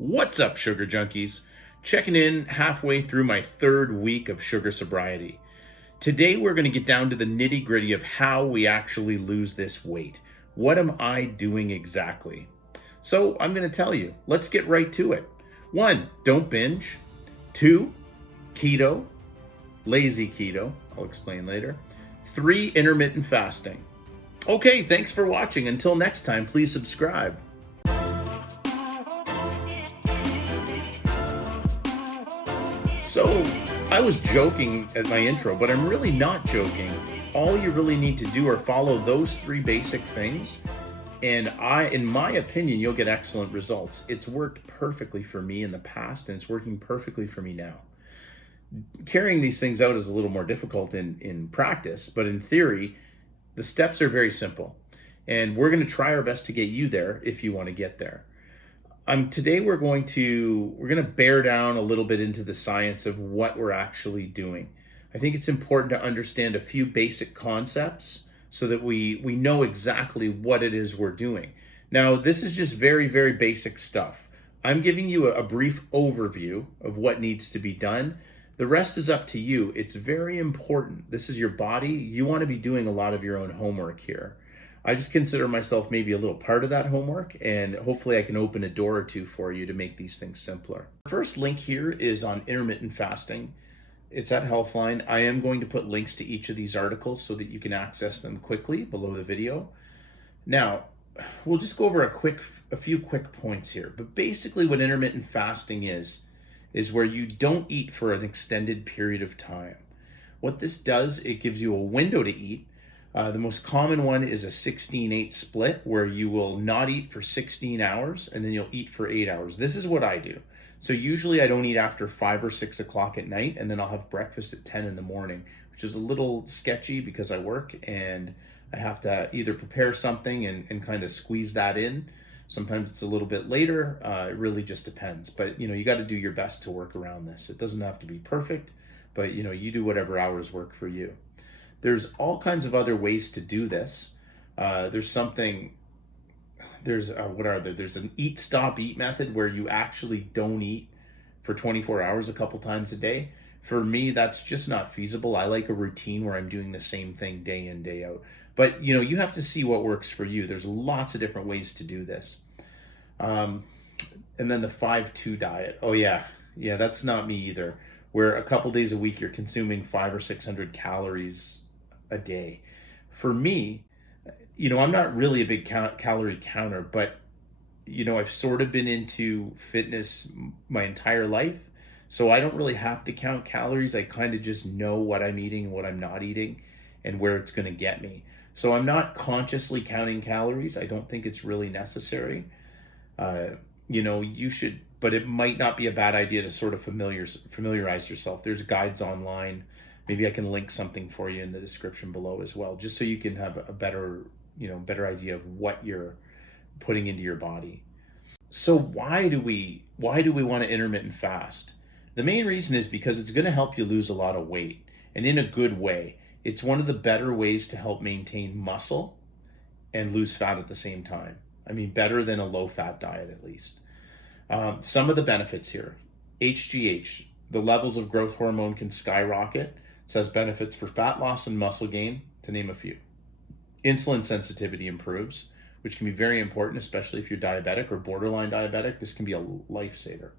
What's up, sugar junkies? Checking in halfway through my third week of sugar sobriety. Today, we're going to get down to the nitty gritty of how we actually lose this weight. What am I doing exactly? So, I'm going to tell you. Let's get right to it. 1, don't binge. 2, keto, lazy keto. I'll explain later. 3, intermittent fasting. Okay, thanks for watching. Until next time, please subscribe. So, I was joking at my intro, but I'm really not joking. All you really need to do are follow those 3 basic things, and in my opinion, you'll get excellent results. It's worked perfectly for me in the past, and it's working perfectly for me now. Carrying these things out is a little more difficult in practice, but in theory, the steps are very simple. And we're going to try our best to get you there if you want to get there. Today we're going to bear down a little bit into the science of what we're actually doing. I think it's important to understand a few basic concepts so that we know exactly what it is we're doing. Now, this is just very, very basic stuff. I'm giving you a brief overview of what needs to be done. The rest is up to you. It's very important. This is your body. You want to be doing a lot of your own homework here. I just consider myself maybe a little part of that homework, and hopefully I can open a door or two for you to make these things simpler. First link here is on intermittent fasting. It's at Healthline. I am going to put links to each of these articles so that you can access them quickly below the video. Now, we'll just go over a few quick points here. But basically what intermittent fasting is where you don't eat for an extended period of time. What this does, it gives you a window to eat. The most common one is a 16-8 split, where you will not eat for 16 hours and then you'll eat for 8 hours. This is what I do. So usually I don't eat after 5 or 6 o'clock at night, and then I'll have breakfast at 10 in the morning, which is a little sketchy because I work and I have to either prepare something and kind of squeeze that in. Sometimes it's a little bit later. It really just depends. But you got to do your best to work around this. It doesn't have to be perfect, but you do whatever hours work for you. There's all kinds of other ways to do this. There's an eat, stop, eat method where you actually don't eat for 24 hours a couple times a day. For me, that's just not feasible. I like a routine where I'm doing the same thing day in, day out. But you have to see what works for you. There's lots of different ways to do this. And then the 5-2 diet. Oh yeah, that's not me either. Where a couple days a week you're consuming 500 or 600 calories a day. For me, I'm not really a big calorie counter, but I've sort of been into fitness my entire life, so I don't really have to count calories. I kind of just know what I'm eating and what I'm not eating and where it's going to get me. So I'm not consciously counting calories. I don't think it's really necessary. You should, but it might not be a bad idea to sort of familiarize yourself. There's guides online. Maybe I can link something for you in the description below as well, just so you can have a better idea of what you're putting into your body. So why do we want to intermittent fast? The main reason is because it's going to help you lose a lot of weight, and in a good way. It's one of the better ways to help maintain muscle and lose fat at the same time. I mean, better than a low-fat diet, at least. Some of the benefits here. HGH, the levels of growth hormone can skyrocket. It has benefits for fat loss and muscle gain, to name a few. Insulin sensitivity improves, which can be very important, especially if you're diabetic or borderline diabetic. This can be a lifesaver.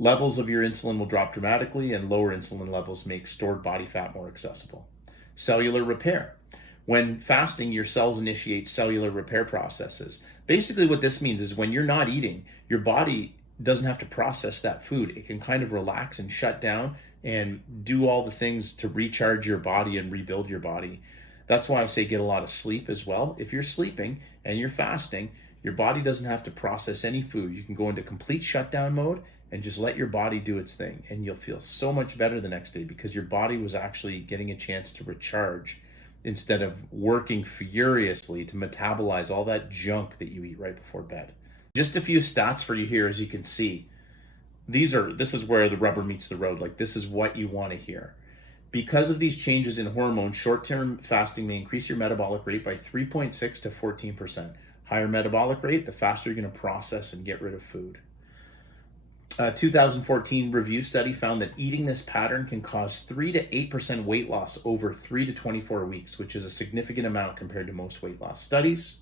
Levels of your insulin will drop dramatically, and lower insulin levels make stored body fat more accessible. Cellular repair. When fasting, your cells initiate cellular repair processes. Basically what this means is when you're not eating, your body doesn't have to process that food. It can kind of relax and shut down and do all the things to recharge your body and rebuild your body. That's why I say get a lot of sleep as well. If you're sleeping and you're fasting, your body doesn't have to process any food. You can go into complete shutdown mode and just let your body do its thing, and you'll feel so much better the next day because your body was actually getting a chance to recharge instead of working furiously to metabolize all that junk that you eat right before bed. Just a few stats for you here. As you can see, this is where the rubber meets the road. Like, this is what you want to hear. Because of these changes in hormones, short-term fasting may increase your metabolic rate by 3.6 to 14%. Higher metabolic rate, the faster you're going to process and get rid of food. A 2014 review study found that eating this pattern can cause 3 to 8% weight loss over 3 to 24 weeks, which is a significant amount compared to most weight loss studies.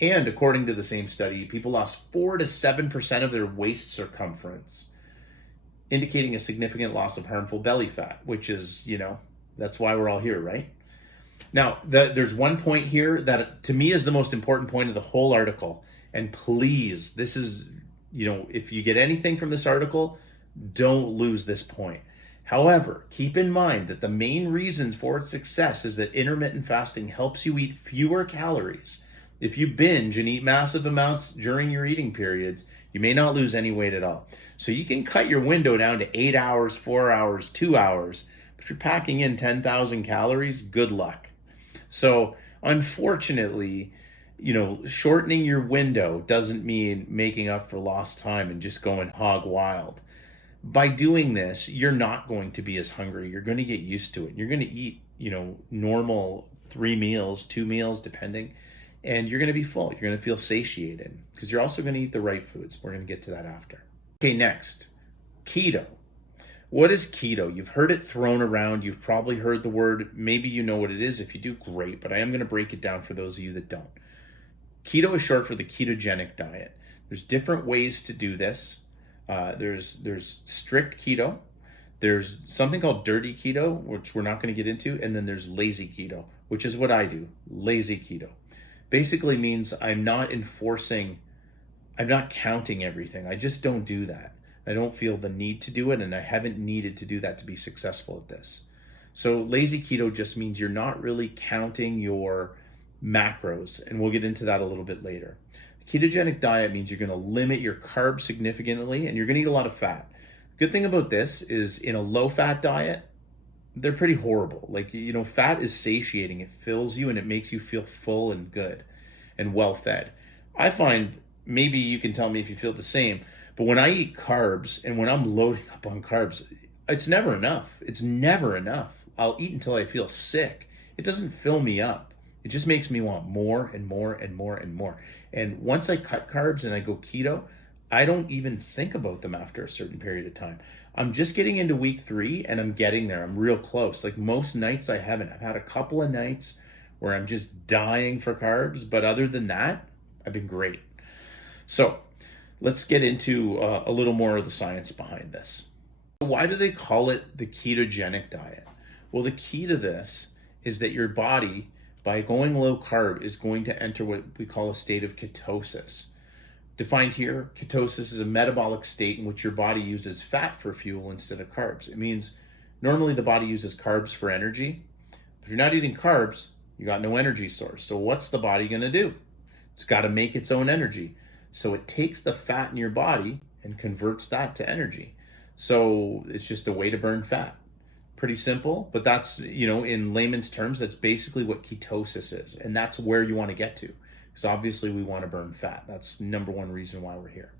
And according to the same study, people lost 4 to 7% of their waist circumference, indicating a significant loss of harmful belly fat, which is, that's why we're all here, right? Now, there's one point here that to me is the most important point of the whole article. And please, this is, if you get anything from this article, don't lose this point. However, keep in mind that the main reasons for its success is that intermittent fasting helps you eat fewer calories. If you binge and eat massive amounts during your eating periods, you may not lose any weight at all. So you can cut your window down to 8 hours, 4 hours, 2 hours. But if you're packing in 10,000 calories, good luck. So unfortunately, shortening your window doesn't mean making up for lost time and just going hog wild. By doing this, you're not going to be as hungry. You're going to get used to it. You're going to eat, normal 3 meals, 2 meals, depending, and you're going to be full. You're going to feel satiated because you're also going to eat the right foods. We're going to get to that after. Okay, next, keto. What is keto? You've heard it thrown around. You've probably heard the word. Maybe you know what it is. If you do, great. But I am going to break it down for those of you that don't. Keto is short for the ketogenic diet. There's different ways to do this. There's strict keto. There's something called dirty keto, which we're not going to get into. And then there's lazy keto, which is what I do. Lazy keto basically means I'm not counting everything. I just don't do that. I don't feel the need to do it, and I haven't needed to do that to be successful at this. So lazy keto just means you're not really counting your macros, and we'll get into that a little bit later. The ketogenic diet means you're going to limit your carbs significantly, and you're going to eat a lot of fat. Good thing about this is in a low-fat diet, they're pretty horrible. Fat is satiating. It fills you, and it makes you feel full and good and well-fed. I find, maybe you can tell me if you feel the same, but when I eat carbs and when I'm loading up on carbs, it's never enough. It's never enough. I'll eat until I feel sick. It doesn't fill me up. It just makes me want more and more and more and more. And once I cut carbs and I go keto, I don't even think about them after a certain period of time. I'm just getting into week 3 and I'm getting there. I'm real close. Like most nights I haven't. I've had a couple of nights where I'm just dying for carbs. But other than that, I've been great. So let's get into a little more of the science behind this. Why do they call it the ketogenic diet? Well, the key to this is that your body, by going low carb, is going to enter what we call a state of ketosis. Defined here, ketosis is a metabolic state in which your body uses fat for fuel instead of carbs. It means normally the body uses carbs for energy. If you're not eating carbs, you got no energy source. So what's the body going to do? It's got to make its own energy. So it takes the fat in your body and converts that to energy. So it's just a way to burn fat. Pretty simple, but that's, in layman's terms, that's basically what ketosis is. And that's where you want to get to. Because obviously we want to burn fat. That's number one reason why we're here.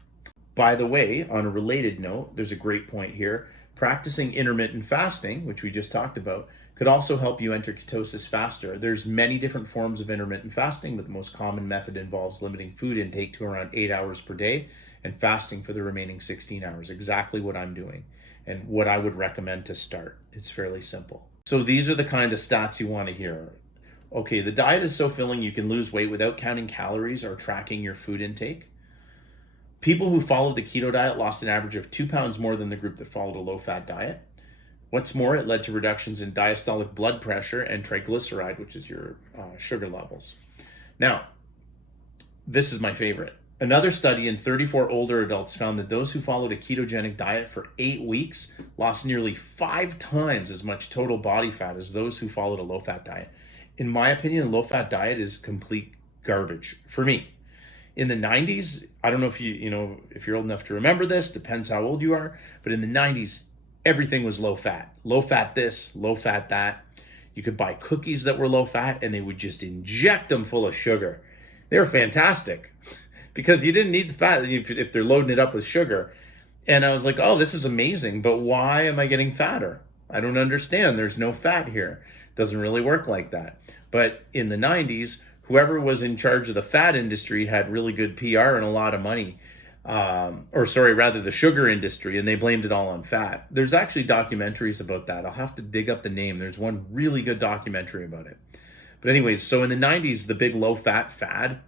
By the way, on a related note, there's a great point here. Practicing intermittent fasting, which we just talked about, could also help you enter ketosis faster. There's many different forms of intermittent fasting, but the most common method involves limiting food intake to around 8 hours per day and fasting for the remaining 16 hours. Exactly what I'm doing and what I would recommend to start. It's fairly simple. So these are the kind of stats you want to hear. Okay, the diet is so filling you can lose weight without counting calories or tracking your food intake. People who followed the keto diet lost an average of 2 pounds more than the group that followed a low-fat diet. What's more, it led to reductions in diastolic blood pressure and triglyceride, which is your sugar levels. Now, this is my favorite. Another study in 34 older adults found that those who followed a ketogenic diet for 8 weeks lost nearly 5 times as much total body fat as those who followed a low-fat diet. In my opinion, a low-fat diet is complete garbage for me. In the 90s, I don't know if if you're old enough to remember this, depends how old you are, but in the 90s, everything was low fat. Low fat this, low fat that. You could buy cookies that were low fat and they would just inject them full of sugar. They were fantastic because you didn't need the fat if they're loading it up with sugar. And I was like, oh, this is amazing, but why am I getting fatter? I don't understand. There's no fat here. It doesn't really work like that. But in the 90s, whoever was in charge of the fat industry had really good PR and a lot of money. Or sorry, rather the sugar industry, and they blamed it all on fat. There's actually documentaries about that. I'll have to dig up the name. There's one really good documentary about it. But anyways, so in the 90s, the big low fat fad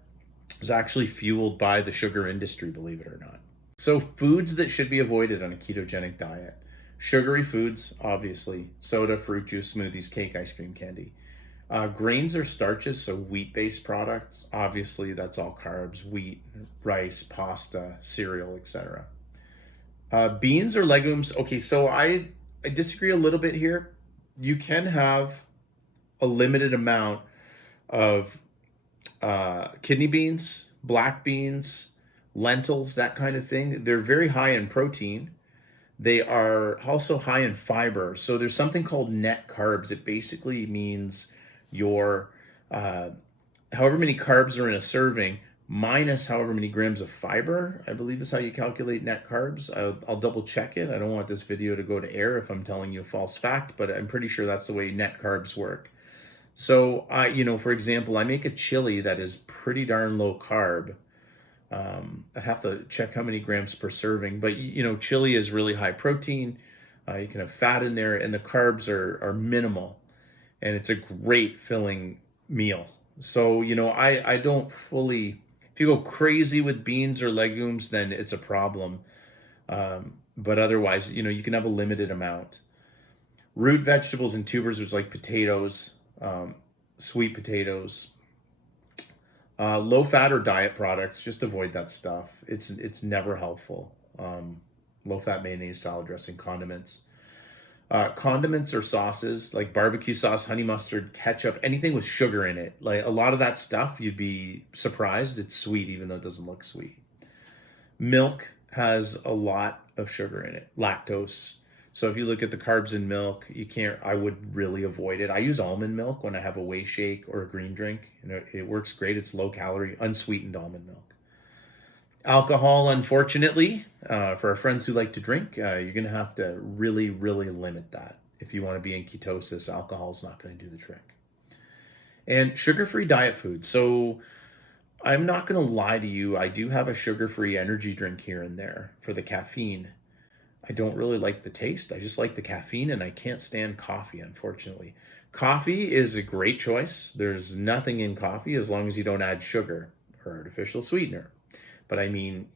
was actually fueled by the sugar industry, believe it or not. So foods that should be avoided on a ketogenic diet. Sugary foods, obviously. Soda, fruit juice, smoothies, cake, ice cream, candy. Grains or starches, so wheat-based products. Obviously, that's all carbs, wheat, rice, pasta, cereal, etc. Beans or legumes. Okay, so I disagree a little bit here. You can have a limited amount of kidney beans, black beans, lentils, that kind of thing. They're very high in protein. They are also high in fiber. So there's something called net carbs. It basically means your however many carbs are in a serving minus however many grams of fiber, I believe is how you calculate net carbs. I'll double check it. I don't want this video to go to air if I'm telling you a false fact, but I'm pretty sure that's the way net carbs work. So, for example, I make a chili that is pretty darn low carb. I have to check how many grams per serving, but chili is really high protein. You can have fat in there, and the carbs are minimal, and it's a great filling meal. So, I don't fully, if you go crazy with beans or legumes, then it's a problem. But otherwise, you can have a limited amount. Root vegetables and tubers, which like potatoes, sweet potatoes, low fat or diet products, just avoid that stuff. It's never helpful. Low fat mayonnaise, salad dressing, condiments. Condiments or sauces like barbecue sauce, honey mustard, ketchup, anything with sugar in it. Like a lot of that stuff, you'd be surprised. It's sweet, even though it doesn't look sweet. Milk has a lot of sugar in it, lactose. So if you look at the carbs in milk, I would really avoid it. I use almond milk when I have a whey shake or a green drink. It works great. It's low calorie, unsweetened almond milk. Alcohol, unfortunately, for our friends who like to drink, you're going to have to really, really limit that. If you want to be in ketosis, alcohol is not going to do the trick. And sugar-free diet food. So I'm not going to lie to you. I do have a sugar-free energy drink here and there for the caffeine. I don't really like the taste. I just like the caffeine, and I can't stand coffee, unfortunately. Coffee is a great choice. There's nothing in coffee as long as you don't add sugar or artificial sweetener. But I mean,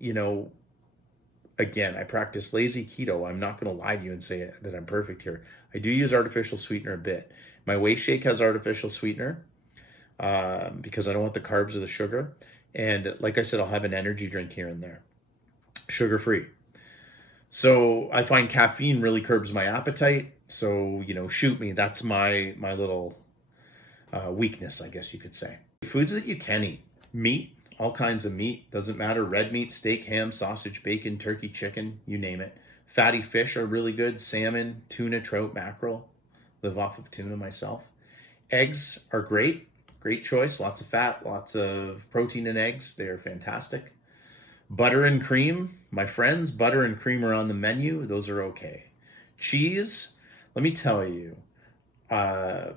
again, I practice lazy keto. I'm not going to lie to you and say that I'm perfect here. I do use artificial sweetener a bit. My whey shake has artificial sweetener because I don't want the carbs or the sugar. And like I said, I'll have an energy drink here and there, sugar-free. So I find caffeine really curbs my appetite. So, shoot me. That's my little weakness, I guess you could say. Foods that you can eat. Meat, all kinds of meat. Doesn't matter. Red meat, steak, ham, sausage, bacon, turkey, chicken, you name it. Fatty fish are really good. Salmon, tuna, trout, mackerel. Live off of tuna myself. Eggs are great. Great choice. Lots of fat, lots of protein in eggs. They are fantastic. Butter and cream, my friends, butter and cream are on the menu. Those are okay. Cheese, let me tell you,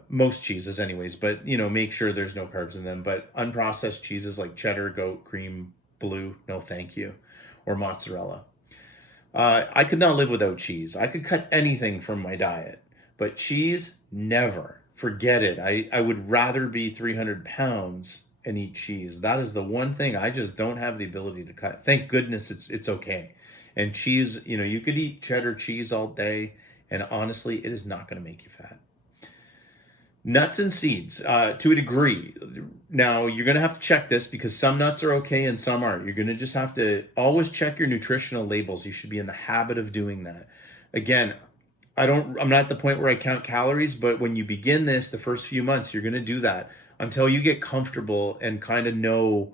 most cheeses anyways, but make sure there's no carbs in them. But unprocessed cheeses like cheddar, goat, cream, blue, no thank you, or mozzarella. I could not live without cheese. I could cut anything from my diet, but cheese, never. Forget it. I would rather be 300 pounds and eat cheese. That is the one thing I just don't have the ability to cut. Thank goodness it's okay. And cheese, you could eat cheddar cheese all day, and honestly, it is not going to make you fat. Nuts and seeds, to a degree. Now, you're going to have to check this because some nuts are okay and some aren't. You're going to just have to always check your nutritional labels. You should be in the habit of doing that. Again, I'm not at the point where I count calories, but when you begin this, the first few months, you're going to do that until you get comfortable and kind of know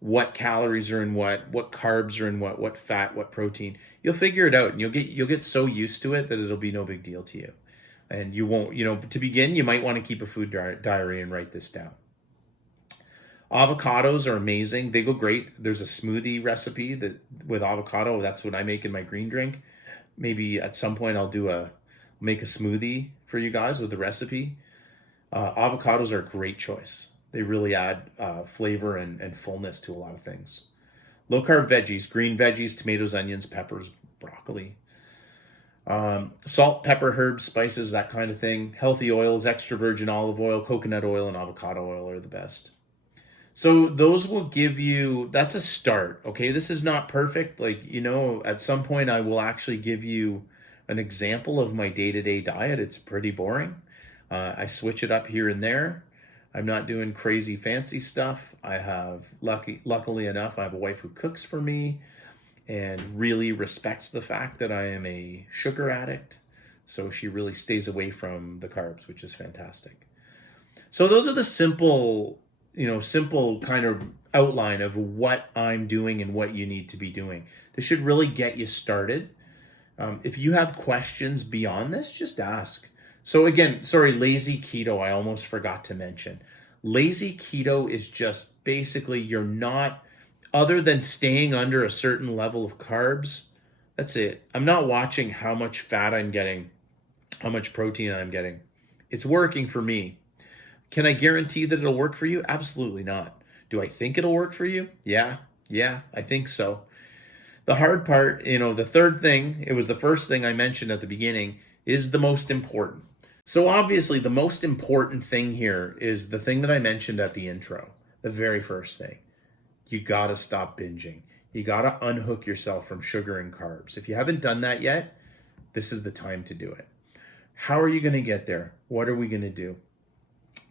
what calories are in what carbs are in what fat, what protein. You'll figure it out, and you'll get so used to it that it'll be no big deal to you. And you won't, to begin, you might want to keep a food diary and write this down. Avocados are amazing. They go great. There's a smoothie recipe with avocado. That's what I make in my green drink. Maybe at some point I'll make a smoothie for you guys with the recipe. Avocados are a great choice. They really add flavor and fullness to a lot of things. Low carb veggies, green veggies, tomatoes, onions, peppers, broccoli. Salt, pepper, herbs, spices, that kind of thing. Healthy oils, extra virgin olive oil, coconut oil, and avocado oil are the best. So those will give you, that's a start. Okay. This is not perfect. Like, at some point I will actually give you an example of my day-to-day diet. It's pretty boring. I switch it up here and there. I'm not doing crazy fancy stuff. I have, luckily enough, I have a wife who cooks for me and really respects the fact that I am a sugar addict. So she really stays away from the carbs, which is fantastic. So those are the simple kind of outline of what I'm doing and what you need to be doing. This should really get you started. If you have questions beyond this, just ask. So again, sorry, lazy keto, I almost forgot to mention. Lazy keto is just basically you're not, other than staying under a certain level of carbs, that's it. I'm not watching how much fat I'm getting, how much protein I'm getting. It's working for me. Can I guarantee that it'll work for you? Absolutely not. Do I think it'll work for you? Yeah, I think so. The hard part, the third thing, it was the first thing I mentioned at the beginning, is the most important. So obviously the most important thing here is the thing that I mentioned at the intro, the very first thing. You gotta stop binging. You gotta unhook yourself from sugar and carbs. If you haven't done that yet, this is the time to do it. How are you gonna get there? What are we gonna do?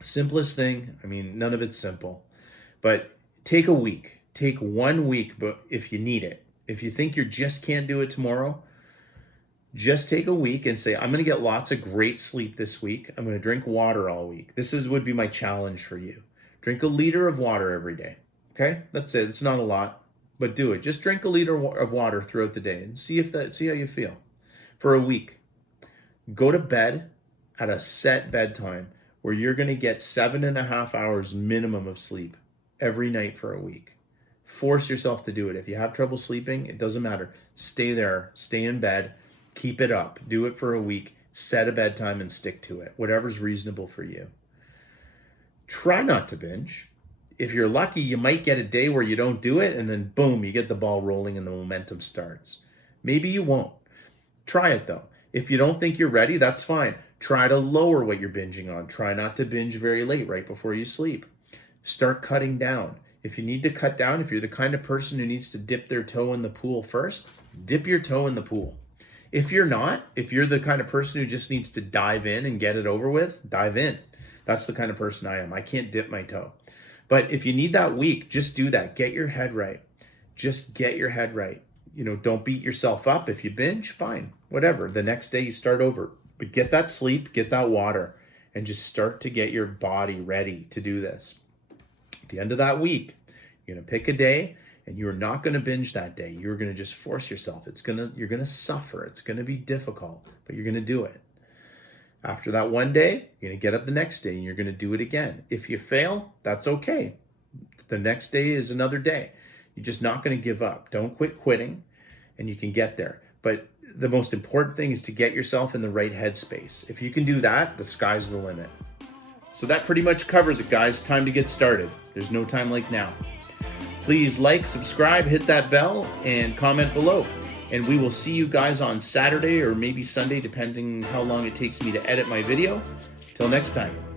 Simplest thing, none of it's simple, but take a week. Take 1 week, but if you need it. If you think you just can't do it tomorrow, just take a week and say, I'm going to get lots of great sleep this week. I'm going to drink water all week. Would be my challenge for you. Drink 1 liter of water every day. Okay? That's it. It's not a lot, but do it. Just drink 1 liter of water throughout the day and see how you feel for a week. Go to bed at a set bedtime where you're going to get 7.5 hours minimum of sleep every night for a week. Force yourself to do it. If you have trouble sleeping, it doesn't matter. Stay there, stay in bed, keep it up. Do it for a week, set a bedtime and stick to it. Whatever's reasonable for you. Try not to binge. If you're lucky, you might get a day where you don't do it and then boom, you get the ball rolling and the momentum starts. Maybe you won't. Try it though. If you don't think you're ready, that's fine. Try to lower what you're binging on. Try not to binge very late right before you sleep. Start cutting down. If you need to cut down, if you're the kind of person who needs to dip their toe in the pool first, dip your toe in the pool. If you're not, if you're the kind of person who just needs to dive in and get it over with, dive in. That's the kind of person I am. I can't dip my toe. But if you need that week, just do that. Get your head right. Just get your head right. Don't beat yourself up. If you binge, fine, whatever. The next day you start over. But get that sleep, get that water, and just start to get your body ready to do this. At the end of that week, you're going to pick a day and you're not going to binge that day. You're going to just force yourself. You're going to suffer. It's going to be difficult, but you're going to do it. After that one day, you're going to get up the next day and you're going to do it again. If you fail, that's okay. The next day is another day. You're just not going to give up. Don't quit quitting and you can get there. But the most important thing is to get yourself in the right headspace. If you can do that, the sky's the limit. So that pretty much covers it, guys. Time to get started. There's no time like now. Please like, subscribe, hit that bell, and comment below. And we will see you guys on Saturday or maybe Sunday, depending how long it takes me to edit my video. Till next time.